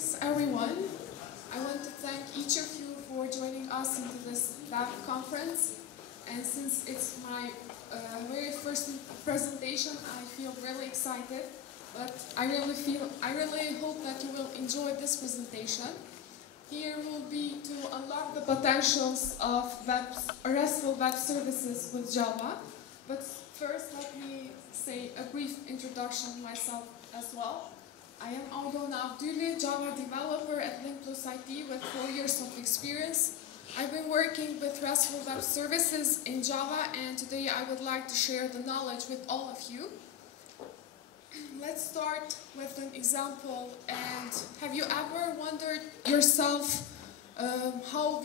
Greetings, everyone. I want to thank each of you for joining us into this lab conference. And since it's my very first presentation, I feel really excited. But I really hope that you will enjoy this presentation. Here will be to unlock the potentials of RESTful web services with Java. But first, let me say a brief introduction to myself as well. I am Aldona Abdulli, Java developer at Linkplus IT with 4 years of experience. I've been working with RESTful web services in Java, and today I would like to share the knowledge with all of you. Let's start with an example. And have you ever wondered yourself how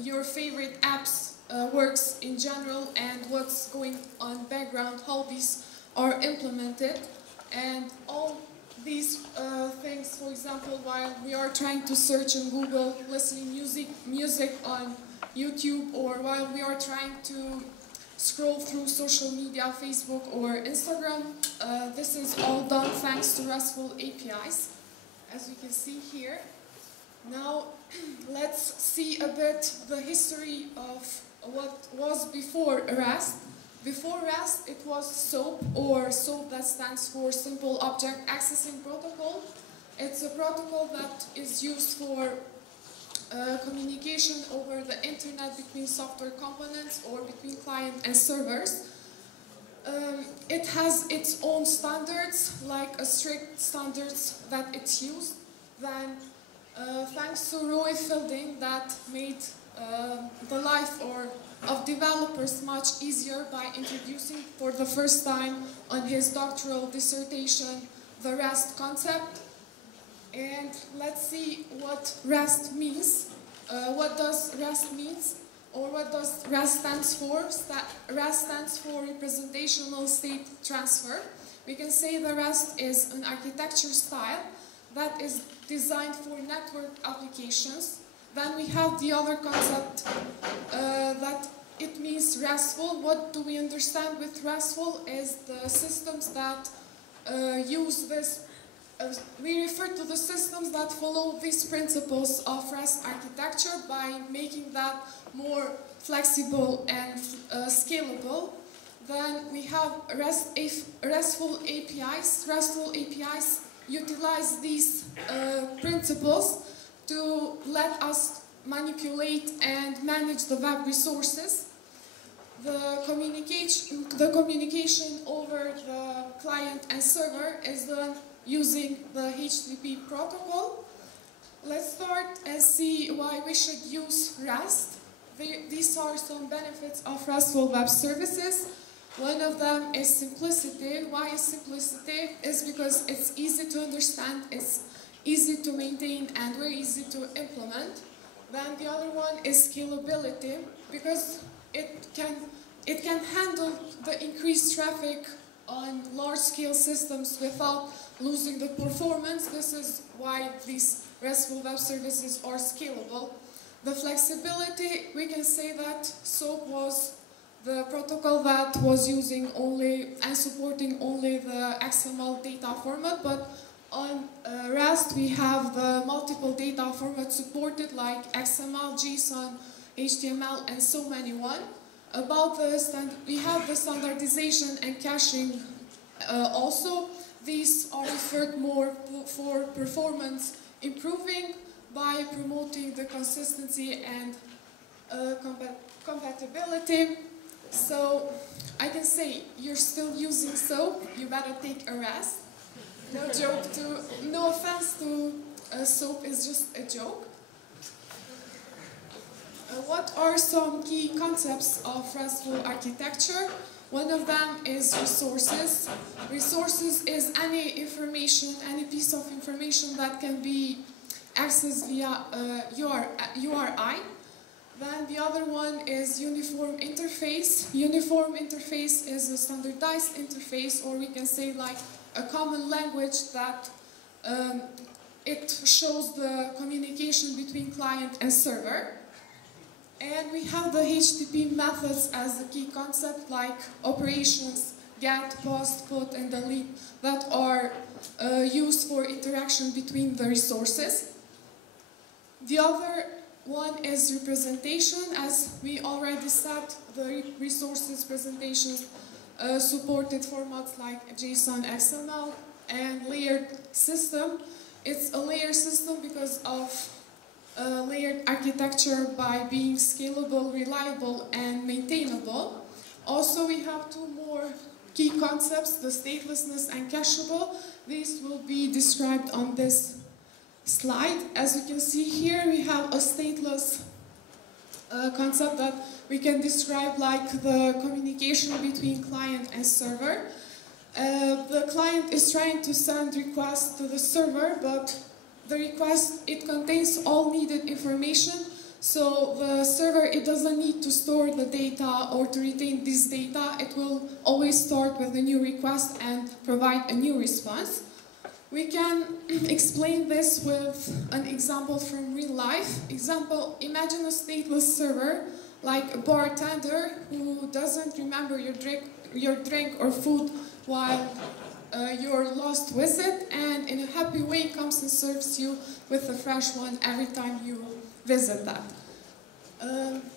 your favorite apps works in general and what's going on background, how these are implemented, and all these things, for example, while we are trying to search in Google, listening music on YouTube, or while we are trying to scroll through social media, Facebook or Instagram, this is all done thanks to RESTful APIs, as you can see here. Now, let's see a bit the history of what was before REST. Before REST, it was SOAP, or SOAP that stands for Simple Object Accessing Protocol. It's a protocol that is used for communication over the internet between software components or between client and servers. It has its own standards, like a strict standards that it's used. Then, thanks to Roy Fielding, that made the life of developers much easier by introducing for the first time on his doctoral dissertation the REST concept. And let's see what REST means. What does REST means, or what does REST stands for? REST stands for Representational State Transfer. We can say the REST is an architecture style that is designed for network applications. Then we have the other concept that it means RESTful. What do we understand with RESTful is the systems that use this. We refer to the systems that follow these principles of REST architecture by making that more flexible and scalable. Then we have RESTful APIs. RESTful APIs utilize these principles to let us manipulate and manage the web resources. The communication over the client and server is done using the HTTP protocol. Let's start and see why we should use REST. These are some benefits of RESTful web services. One of them is simplicity. Why is simplicity? Is because it's easy to understand, it's easy to maintain, and very easy to implement. Then the other one is scalability, because it can handle the increased traffic on large-scale systems without losing the performance. This is why these RESTful web services are scalable. The flexibility, we can say that SOAP was the protocol that was using only and supporting only the XML data format, but on REST we have the multiple data formats supported, like XML, JSON, HTML, and so many more. About this, we have the standardization and caching also. These are referred more for performance improving by promoting the consistency and compatibility. So I can say you're still using SOAP, you better take a REST. No offense to SOAP, is just a joke. What are some key concepts of RESTful architecture? One of them is resources. Resources is any information, any piece of information that can be accessed via URI. Then the other one is uniform interface. Uniform interface is a standardized interface, or we can say like a common language that it shows the communication between client and server. And we have the HTTP methods as a key concept, like operations, get, post, put, and delete, that are used for interacting interaction between the resources. The other one is representation. As we already said, the resources presentations supported formats like JSON, XML, and layered system. It's a layered system because of layered architecture by being scalable, reliable, and maintainable. Also, we have two more key concepts, the statelessness and cacheable. These will be described on this slide. As you can see here, we have a stateless concept that we can describe like the communication between client and server. The client is trying to send requests to the server, but the request, it contains all needed information. So the server, it doesn't need to store the data or to retain this data. It will always start with a new request and provide a new response. We can explain this with an example from real life. Example, imagine a stateless server, like a bartender who doesn't remember your drink or food while your lost visit, and in a happy way comes and serves you with a fresh one every time you visit that.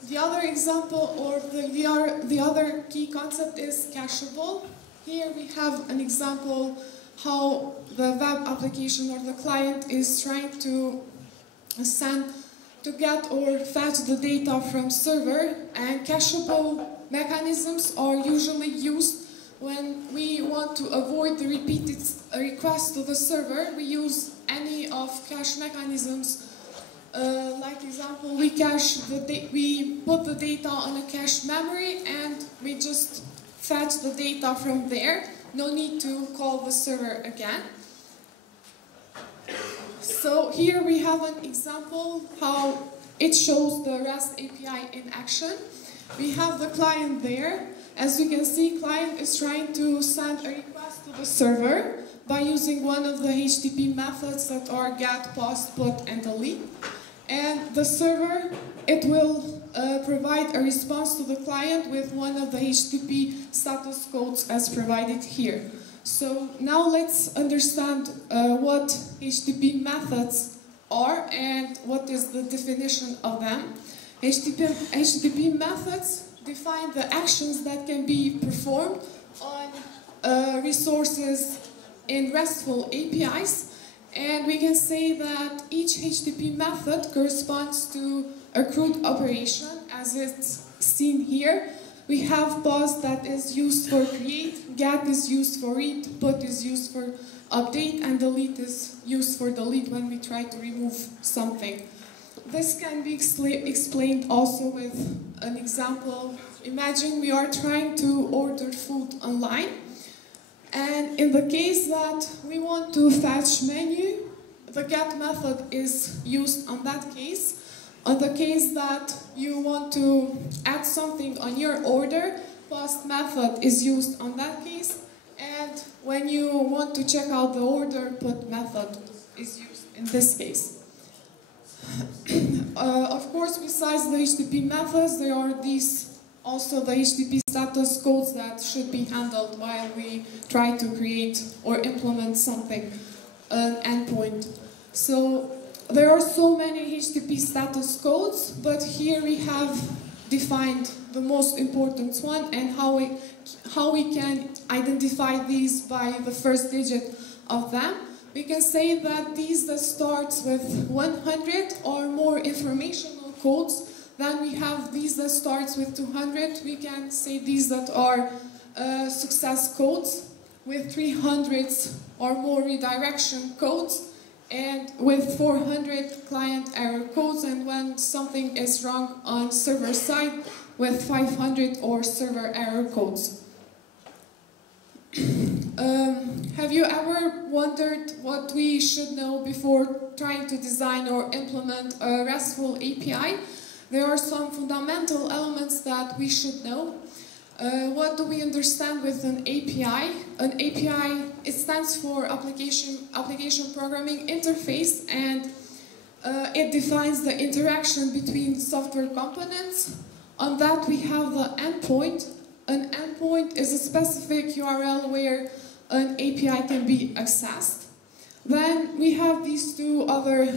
The other example, or the other key concept is cacheable. Here we have an example how the web application or the client is trying to get or fetch the data from server, and cacheable mechanisms are usually used when we want to avoid the repeated request to the server. We use any of cache mechanisms. Like example, we put the data on a cache memory and we just fetch the data from there. No need to call the server again. So here we have an example how it shows the REST API in action. We have the client there. As you can see, client is trying to send a request to the server by using one of the HTTP methods that are get, post, put, and delete. And the server, it will provide a response to the client with one of the HTTP status codes as provided here. So now let's understand what HTTP methods are and what is the definition of them. HTTP methods define the actions that can be performed on resources in RESTful APIs. And we can say that each HTTP method corresponds to a CRUD operation, as it's seen here. We have POST that is used for create, GET is used for read, PUT is used for update, and delete is used for delete when we try to remove something. This can be explained also with an example. Imagine we are trying to order food online. And in the case that we want to fetch menu, the GET method is used on that case. On the case that you want to add something on your order, POST method is used on that case. And when you want to check out the order, PUT method is used in this case. Of course, besides the HTTP methods, there are also the HTTP status codes that should be handled while we try to create or implement something, an endpoint. So there are so many HTTP status codes, but here we have defined the most important one and how we can identify these by the first digit of them. We can say that these that starts with 100 or more informational codes. Then we have these that starts with 200. We can say these that are success codes with 300 or more redirection codes, and with 400 client error codes, and when something is wrong on server side, with 500 or server error codes. Have you ever wondered what we should know before trying to design or implement a RESTful API? There are some fundamental elements that we should know. What do we understand with an API? An API, it stands for Application Programming Interface, and it defines the interaction between software components. On that we have the endpoint. An endpoint is a specific URL where an API can be accessed. Then we have these two other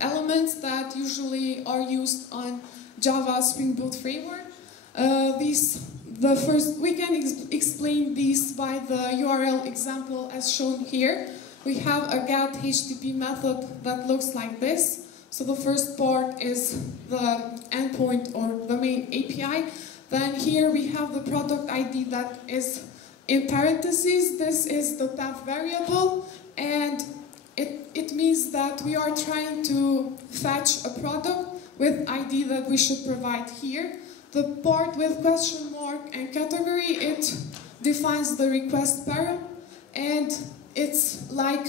elements that usually are used on Java Spring Boot framework. We can explain these by the URL example as shown here. We have a get HTTP method that looks like this. So the first part is the endpoint or the main API. Then here we have the product ID that is in parentheses. This is the path variable, and it means that we are trying to fetch a product with ID that we should provide here. The part with question mark and category, it defines the request param, and it's like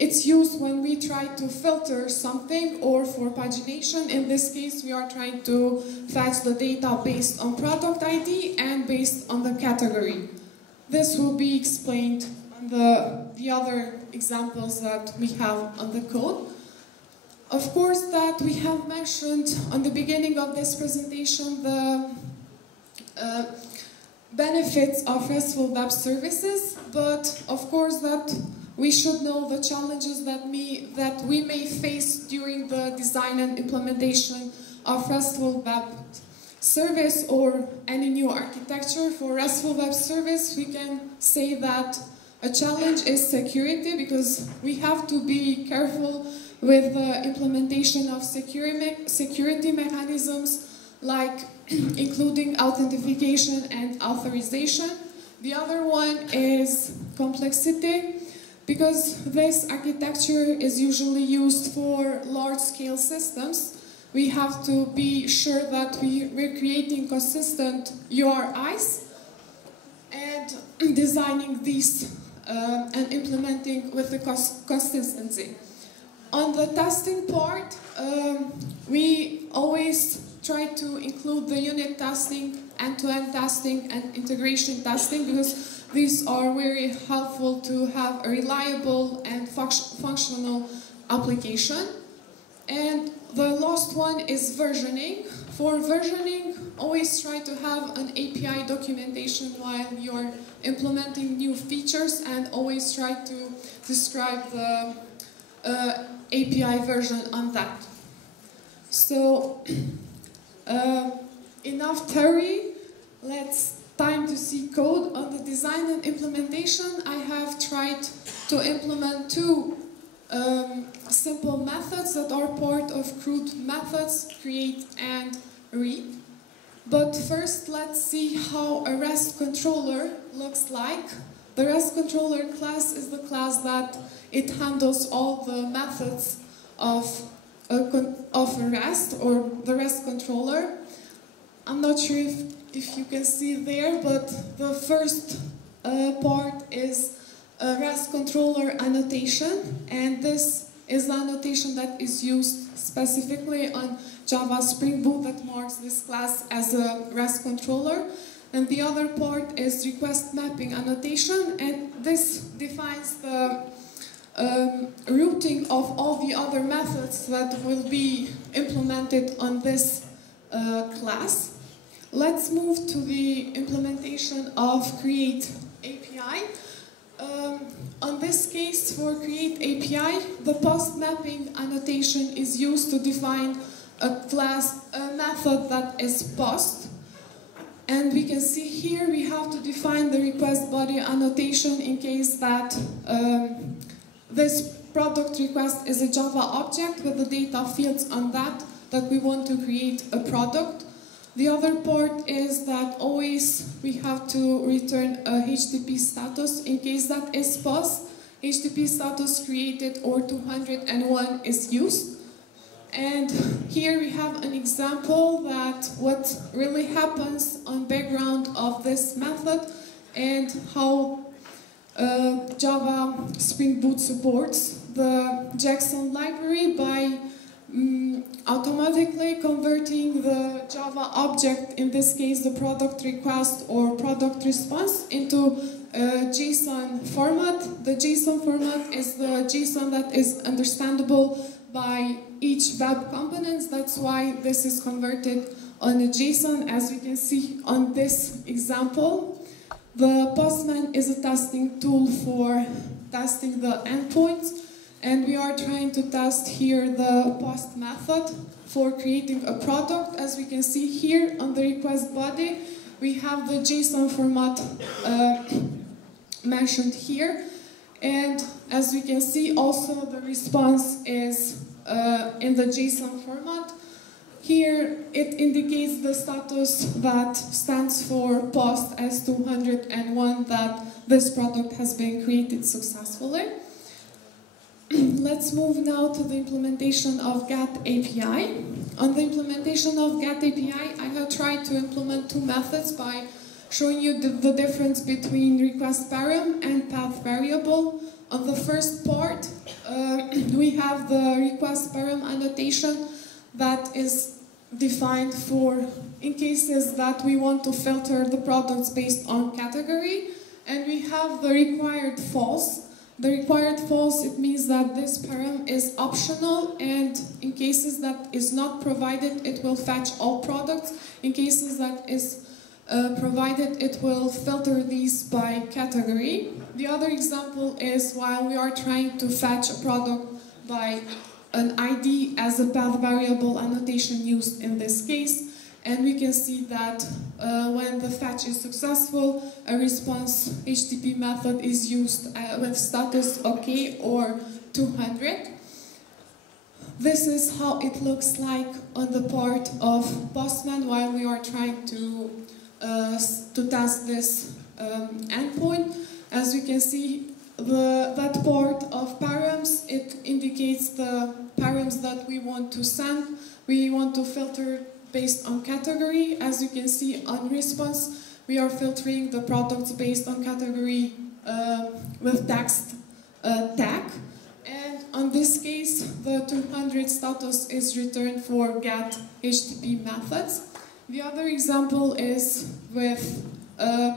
it's used when we try to filter something or for pagination. In this case, we are trying to fetch the data based on product ID and based on the category. This will be explained on the other examples that we have on the code. Of course, that we have mentioned on the beginning of this presentation the benefits of RESTful web services, but of course that we should know the challenges that we may face during the design and implementation of RESTful web service or any new architecture. For RESTful web service, we can say that a challenge is security, because we have to be careful with the implementation of security mechanisms, like including authentication and authorization. The other one is complexity, because this architecture is usually used for large-scale systems. We have to be sure that we're creating consistent URIs and designing these and implementing with the consistency. On the testing part, we always try to include the unit testing, end-to-end testing, and integration testing, because these are very helpful to have a reliable and functional application. And the last one is versioning. For versioning, always try to have an API documentation while you're implementing new features, and always try to describe the API version on that. So, enough theory, time to see code. On the design and implementation, I have tried to implement two simple methods that are part of CRUD methods, create and read. But first, let's see how a REST controller looks like. The REST controller class is the class that it handles all the methods of REST, or the REST controller. I'm not sure if you can see there, but the first part is a REST controller annotation, and this is the annotation that is used specifically on Java Spring Boot that marks this class as a REST controller. And the other part is request mapping annotation, and this defines the routing of all the other methods that will be implemented on this class. Let's move to the implementation of Create API. On this case, for Create API, the post mapping annotation is used to define a method that is post. And we can see here we have to define the request body annotation in case that this product request is a Java object with the data fields on that we want to create a product. The other part is that always we have to return a HTTP status in case that is post. HTTP status created or 201 is used. And here we have an example that what really happens on background of this method and how Java Spring Boot supports the JSON library by automatically converting the Java object, in this case the product request or product response, into a JSON format. The JSON format is the JSON that is understandable by each web component. That's why this is converted on a JSON, as we can see on this example. The Postman is a testing tool for testing the endpoints, and we are trying to test here the post method for creating a product. As we can see here on the request body, we have the JSON format mentioned here, and as we can see also the response is in the JSON format. Here it indicates the status that stands for post S201, that this product has been created successfully. Let's move now to the implementation of GET API. On the implementation of GET API, I have tried to implement two methods by showing you the difference between request param and path variable. On the first part, we have the request param annotation that is defined for in cases that we want to filter the products based on category, and we have the required false. The required false, it means that this param is optional, and in cases that is not provided, it will fetch all products. In cases that is provided, it will filter these by category. The other example is while we are trying to fetch a product by an ID as a path variable annotation used in this case, and we can see that when the fetch is successful, a response HTTP method is used with status OK or 200. This is how it looks like on the part of Postman while we are trying to test this endpoint. As we can see, that part of params, it indicates the params that we want to send. We want to filter based on category. As you can see on response, we are filtering the products based on category with text tag. And on this case, the 200 status is returned for GET HTTP methods. The other example is with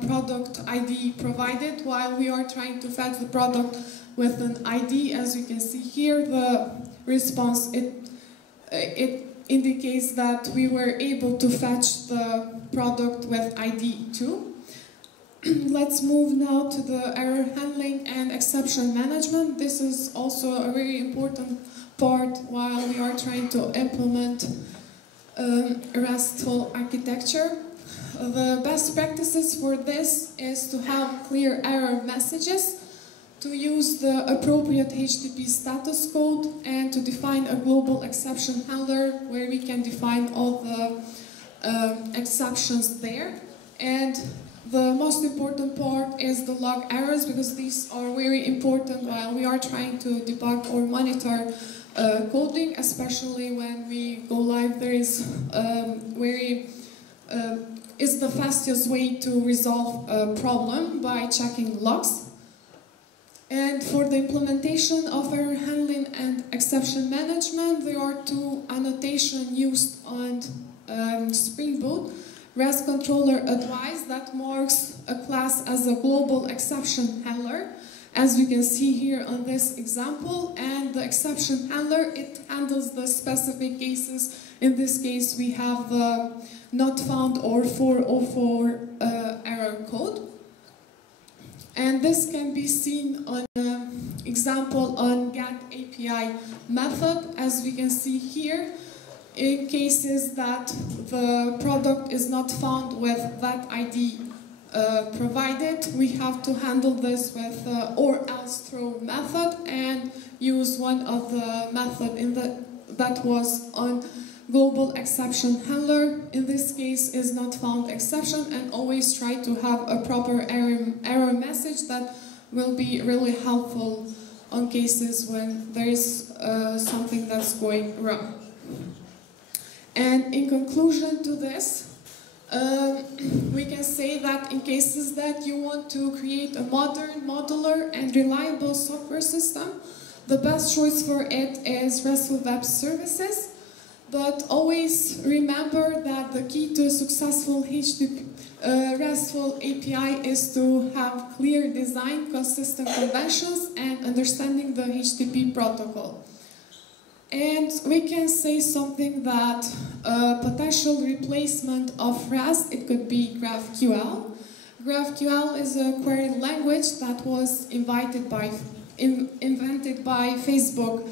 product ID provided while we are trying to fetch the product with an ID. As you can see here, the response, it indicates that we were able to fetch the product with ID 2. Let's move now to the error handling and exception management. This is also a very important part while we are trying to implement RESTful architecture. The best practices for this is to have clear error messages, to use the appropriate HTTP status code, and to define a global exception handler where we can define all the exceptions there. And the most important part is the log errors, because these are very important while we are trying to debug or monitor coding, especially when we go live. There is is the fastest way to resolve a problem by checking logs. And for the implementation of error handling and exception management, there are two annotations used on Spring Boot. REST controller advice that marks a class as a global exception handler, as we can see here on this example. And the exception handler, it handles the specific cases. In this case, we have the not found or 404 error code. And this can be seen on an example on GET API method. As we can see here, in cases that the product is not found with that ID provided, we have to handle this with or else throw method and use one of the method that was on global exception handler. In this case is not found exception, and always try to have a proper error message that will be really helpful on cases when there is something that's going wrong. And in conclusion to this, we can say that in cases that you want to create a modern, modular and reliable software system, the best choice for it is RESTful Web Services. But always remember that the key to a successful RESTful API is to have clear design, consistent conventions, and understanding the HTTP protocol. And we can say something that a potential replacement of REST, it could be GraphQL. GraphQL is a query language that was invented by Facebook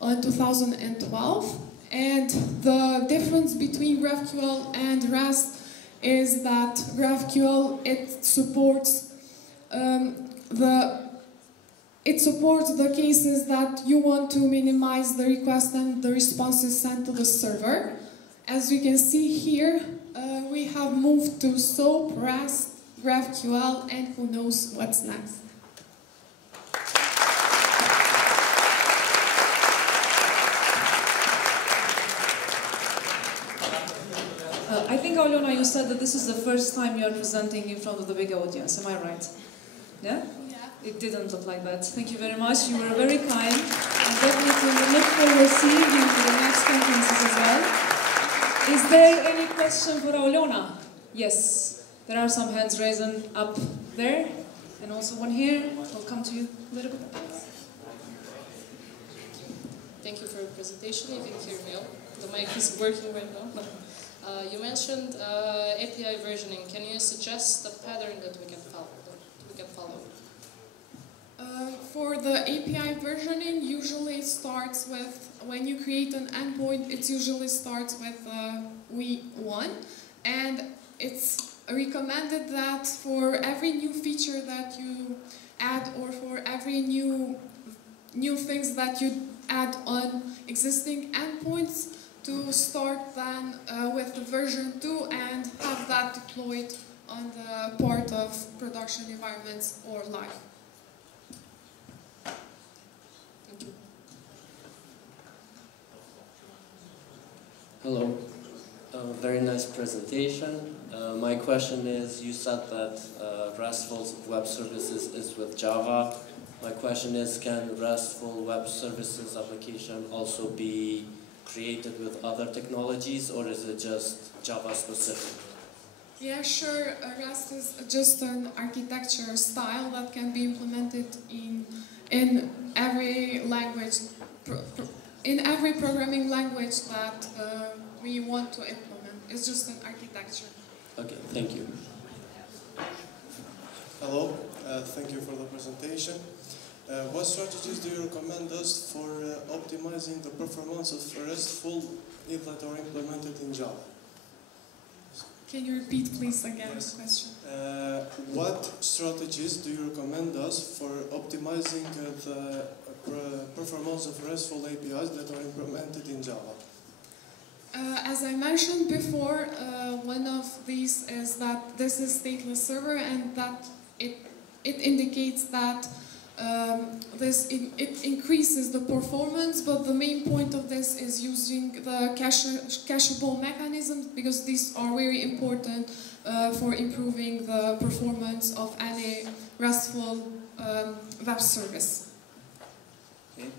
in 2012. And the difference between GraphQL and REST is that GraphQL, it supports the cases that you want to minimize the request and the responses sent to the server. As we can see here, we have moved to SOAP, REST, GraphQL, and who knows what's next. I think, Alyona, you said that this is the first time you are presenting in front of the big audience. Am I right? Yeah? Yeah. It didn't look like that. Thank you very much. You were very kind. And definitely look forward to seeing you for the next conferences as well. Is there any question for Alyona? Yes. There are some hands raised up there. And also one here. I'll come to you a little bit. Thank you for your presentation. You can hear me all. The mic is working right now. You mentioned API versioning. Can you suggest a pattern that we can follow? For the API versioning, usually it starts with, when you create an endpoint, it usually starts with V1, and it's recommended that for every new feature that you add, or for every new things that you add on existing endpoints, to start then with the version 2 and have that deployed on the part of production environments or live. Thank you. Hello. Very nice presentation. My question is, you said that RESTful web services is with Java. My question is, can RESTful web services application also be created with other technologies, or is it just Java specific? Yeah, sure. REST is just an architecture style that can be implemented in every language, in every programming language that we want to implement. It's just an architecture. Okay, thank you. Hello, thank you for the presentation. What strategies do you recommend us for optimizing the performance of RESTful that are implemented in Java? Can you repeat, please, again Yes. the question? What strategies do you recommend us for optimizing the performance of RESTful APIs that are implemented in Java? As I mentioned before, one of these is that this is stateless server, and that it indicates that it increases the performance, but the main point of this is using the cacheable mechanisms, because these are very important for improving the performance of any RESTful web service. Okay.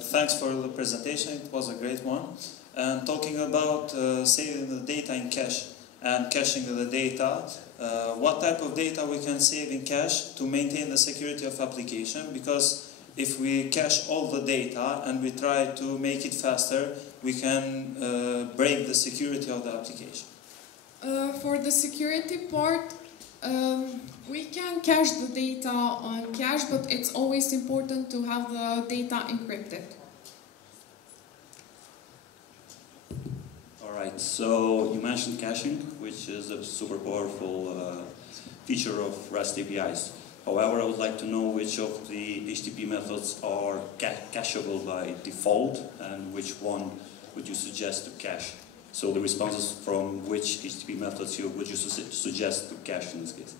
Thanks for the presentation, it was a great one. And talking about saving the data in cache and caching the data, what type of data we can save in cache to maintain the security of application? Because if we cache all the data and we try to make it faster, we can break the security of the application. For the security part, we can cache the data on cache, but it's always important to have the data encrypted. Alright, so you mentioned caching, which is a super powerful feature of REST APIs. However, I would like to know which of the HTTP methods are cacheable by default and which one would you suggest to cache? So the responses from which HTTP methods would you suggest to cache in this case?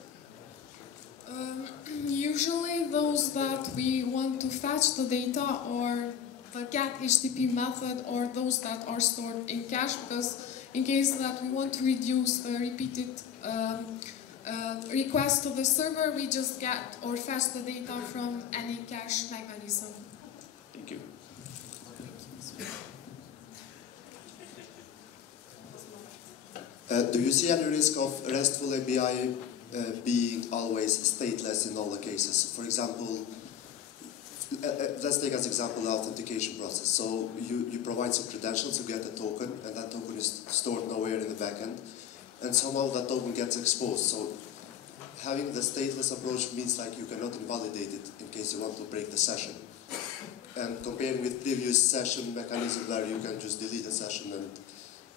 Usually those that we want to fetch the data are the get HTTP method, or those that are stored in cache, because in case that we want to reduce the repeated request to the server, we just get or fetch the data from any cache mechanism. Thank you. Do you see any risk of RESTful API being always stateless in all the cases? For example, let's take as example the authentication process. So you provide some credentials, you get a token, and that token is stored nowhere in the backend, and somehow that token gets exposed. So having the stateless approach means like you cannot invalidate it in case you want to break the session. And comparing with previous session mechanism where you can just delete a session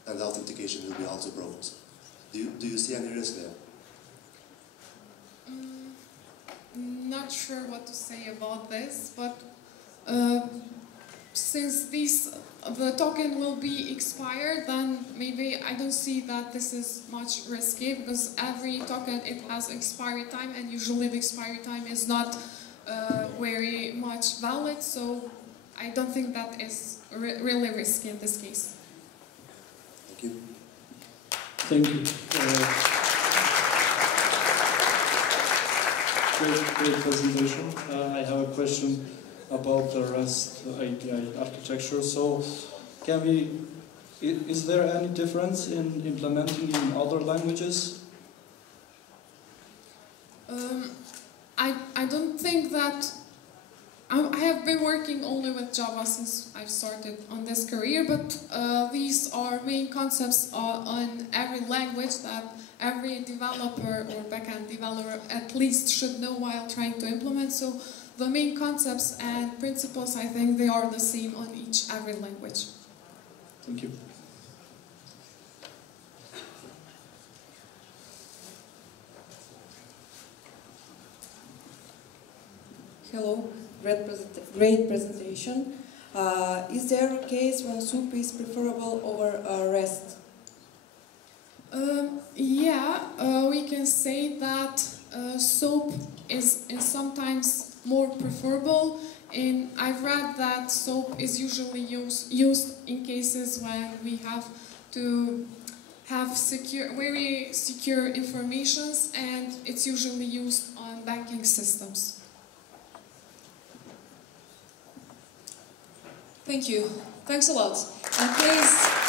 and the authentication will be also broken. Do you see any risk there? Not sure what to say about this, but since the token will be expired, then maybe I don't see that this is much risky, because every token, it has expiry time, and usually the expiry time is not very much valid, so I don't think that is really risky in this case. Thank you. Thank you. Great presentation. I have a question about the REST API architecture. So, is there any difference in implementing in other languages? I don't think that. I have been working only with Java since I've started on this career, but these are main concepts on every language that every developer or backend developer at least should know while trying to implement. So the main concepts and principles, I think they are the same on every language. Thank you. Hello, great presentation. Is there a case when SOAP is preferable over REST? We can say that SOAP is sometimes more preferable. I've read that SOAP is usually used in cases when we have to have very secure informations, and it's usually used on banking systems. Thank you. Thanks a lot. And please.